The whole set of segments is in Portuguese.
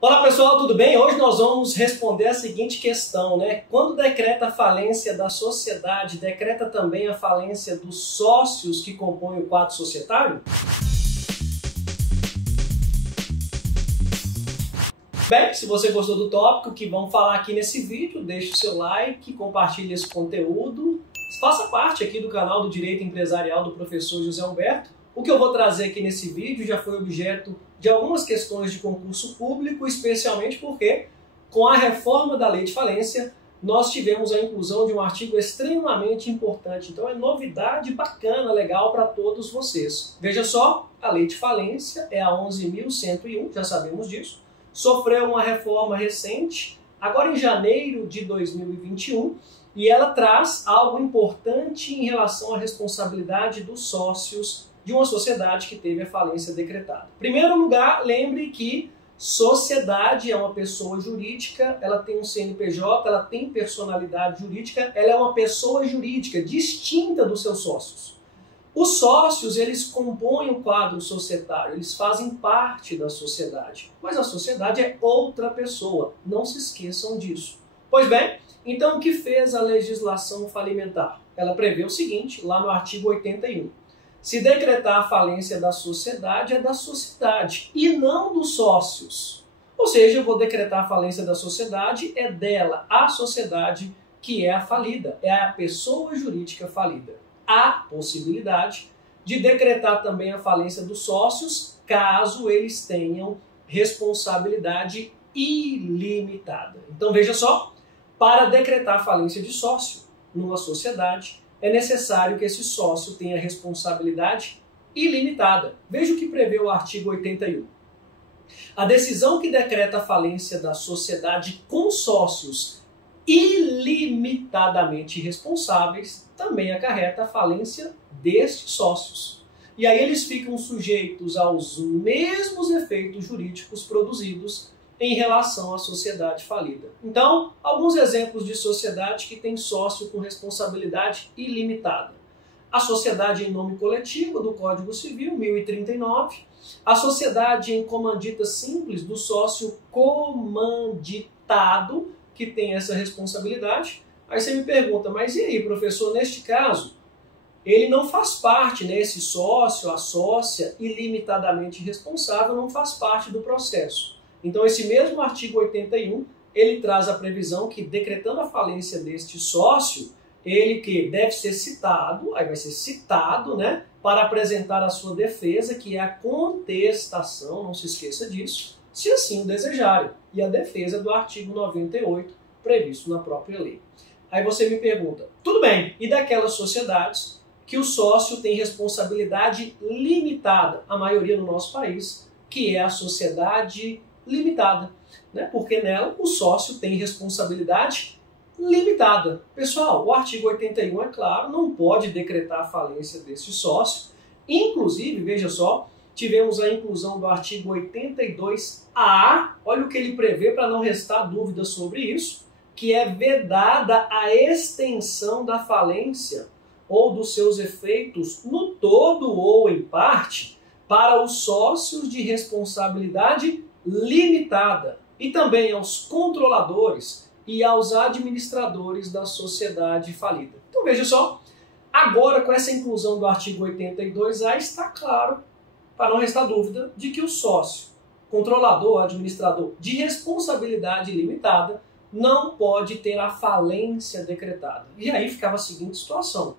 Olá pessoal, tudo bem? Hoje nós vamos responder a seguinte questão, né? Quando decreta a falência da sociedade, decreta também a falência dos sócios que compõem o quadro societário? Bem, se você gostou do tópico que vamos falar aqui nesse vídeo, deixe o seu like, compartilhe esse conteúdo, faça parte aqui do canal do Direito Empresarial do professor José Humberto. O que eu vou trazer aqui nesse vídeo já foi objeto de algumas questões de concurso público, especialmente porque, com a reforma da lei de falência, nós tivemos a inclusão de um artigo extremamente importante. Então é novidade bacana, legal para todos vocês. Veja só, a lei de falência é a 11.101, já sabemos disso, sofreu uma reforma recente, agora em janeiro de 2021, e ela traz algo importante em relação à responsabilidade dos sócios de uma sociedade que teve a falência decretada. Em primeiro lugar, lembre que sociedade é uma pessoa jurídica, ela tem um CNPJ, ela tem personalidade jurídica, ela é uma pessoa jurídica distinta dos seus sócios. Os sócios, eles compõem o quadro societário, eles fazem parte da sociedade, mas a sociedade é outra pessoa, não se esqueçam disso. Pois bem, então o que fez a legislação falimentar? Ela prevê o seguinte, lá no artigo 81. Se decretar a falência da sociedade, é da sociedade e não dos sócios. Ou seja, eu vou decretar a falência da sociedade, é dela, a sociedade, que é a falida, é a pessoa jurídica falida. Há possibilidade de decretar também a falência dos sócios, caso eles tenham responsabilidade ilimitada. Então veja só, para decretar a falência de sócio numa sociedade, é necessário que esse sócio tenha responsabilidade ilimitada. Veja o que prevê o artigo 81. A decisão que decreta a falência da sociedade com sócios ilimitadamente responsáveis também acarreta a falência destes sócios. E aí eles ficam sujeitos aos mesmos efeitos jurídicos produzidos em relação à sociedade falida. Então, alguns exemplos de sociedade que tem sócio com responsabilidade ilimitada. A sociedade em nome coletivo do Código Civil, 1039. A sociedade em comandita simples do sócio comanditado, que tem essa responsabilidade. Aí você me pergunta, mas e aí, professor, neste caso, ele não faz parte, né, esse sócio, a sócia ilimitadamente responsável, não faz parte do processo. Então, esse mesmo artigo 81, ele traz a previsão que, decretando a falência deste sócio, ele que deve ser citado, aí vai ser citado, né, para apresentar a sua defesa, que é a contestação, não se esqueça disso, se assim o desejarem, e a defesa do artigo 98, previsto na própria lei. Aí você me pergunta, tudo bem, e daquelas sociedades que o sócio tem responsabilidade limitada, a maioria no nosso país, que é a sociedade limitada, né? Porque nela o sócio tem responsabilidade limitada. Pessoal, o artigo 81, é claro, não pode decretar a falência desse sócio. Inclusive, veja só, tivemos a inclusão do artigo 82A, olha o que ele prevê para não restar dúvida sobre isso, que é vedada a extensão da falência ou dos seus efeitos no todo ou em parte para os sócios de responsabilidade limitada e também aos controladores e aos administradores da sociedade falida. Então veja só, agora com essa inclusão do artigo 82A está claro, para não restar dúvida, de que o sócio, controlador, administrador de responsabilidade limitada não pode ter a falência decretada. E aí ficava a seguinte situação.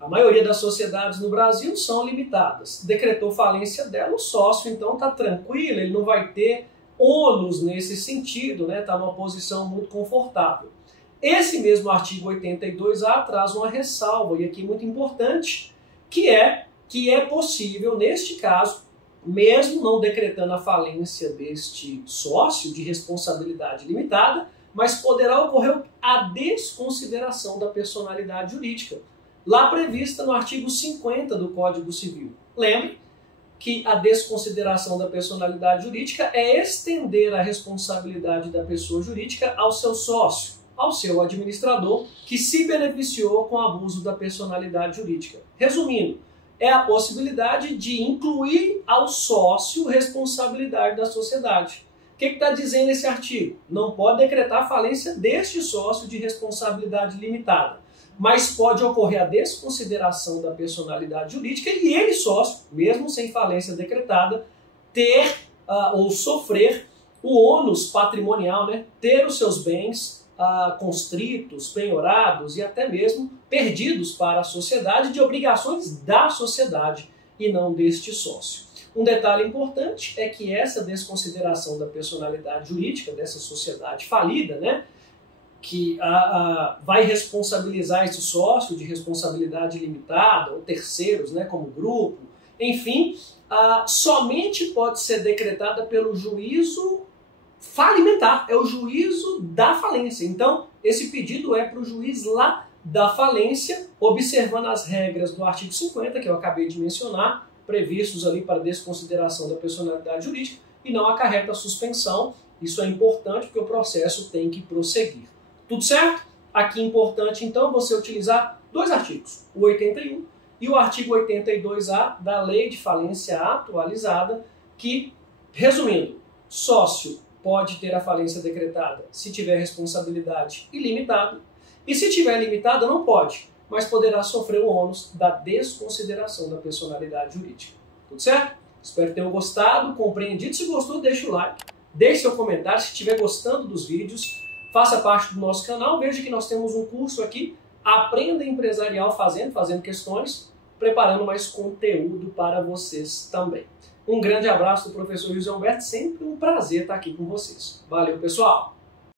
A maioria das sociedades no Brasil são limitadas. Decretou falência dela, o sócio então está tranquilo, ele não vai ter ônus nesse sentido, né? Está numa posição muito confortável. Esse mesmo artigo 82A traz uma ressalva, e aqui muito importante, que é possível, neste caso, mesmo não decretando a falência deste sócio de responsabilidade limitada, mas poderá ocorrer a desconsideração da personalidade jurídica, lá prevista no artigo 50 do Código Civil. Lembre que a desconsideração da personalidade jurídica é estender a responsabilidade da pessoa jurídica ao seu sócio, ao seu administrador, que se beneficiou com o abuso da personalidade jurídica. Resumindo, é a possibilidade de incluir ao sócio responsabilidade da sociedade. que está dizendo esse artigo? Não pode decretar a falência deste sócio de responsabilidade limitada, mas pode ocorrer a desconsideração da personalidade jurídica e ele, sócio, mesmo sem falência decretada, ter ou sofrer o ônus patrimonial, né? Ter os seus bens constritos, penhorados e até mesmo perdidos para a sociedade de obrigações da sociedade e não deste sócio. Um detalhe importante é que essa desconsideração da personalidade jurídica dessa sociedade falida, né, que vai responsabilizar esse sócio de responsabilidade limitada ou terceiros, né, como grupo, enfim, somente pode ser decretada pelo juízo falimentar, é o juízo da falência. Então, esse pedido é para o juiz lá da falência, observando as regras do artigo 50, que eu acabei de mencionar, previstos ali para desconsideração da personalidade jurídica, e não acarreta a suspensão. Isso é importante porque o processo tem que prosseguir. Tudo certo? Aqui é importante, então, você utilizar dois artigos, o 81 e o artigo 82A da Lei de Falência atualizada, que, resumindo, sócio pode ter a falência decretada se tiver responsabilidade ilimitada, e se tiver limitada não pode, mas poderá sofrer o ônus da desconsideração da personalidade jurídica. Tudo certo? Espero que tenham gostado, compreendido. Se gostou, deixa o like, deixe seu comentário. Se estiver gostando dos vídeos, faça parte do nosso canal. Veja que nós temos um curso aqui, Aprenda Empresarial fazendo questões, preparando mais conteúdo para vocês também. Um grande abraço do professor José Humberto, sempre um prazer estar aqui com vocês. Valeu, pessoal!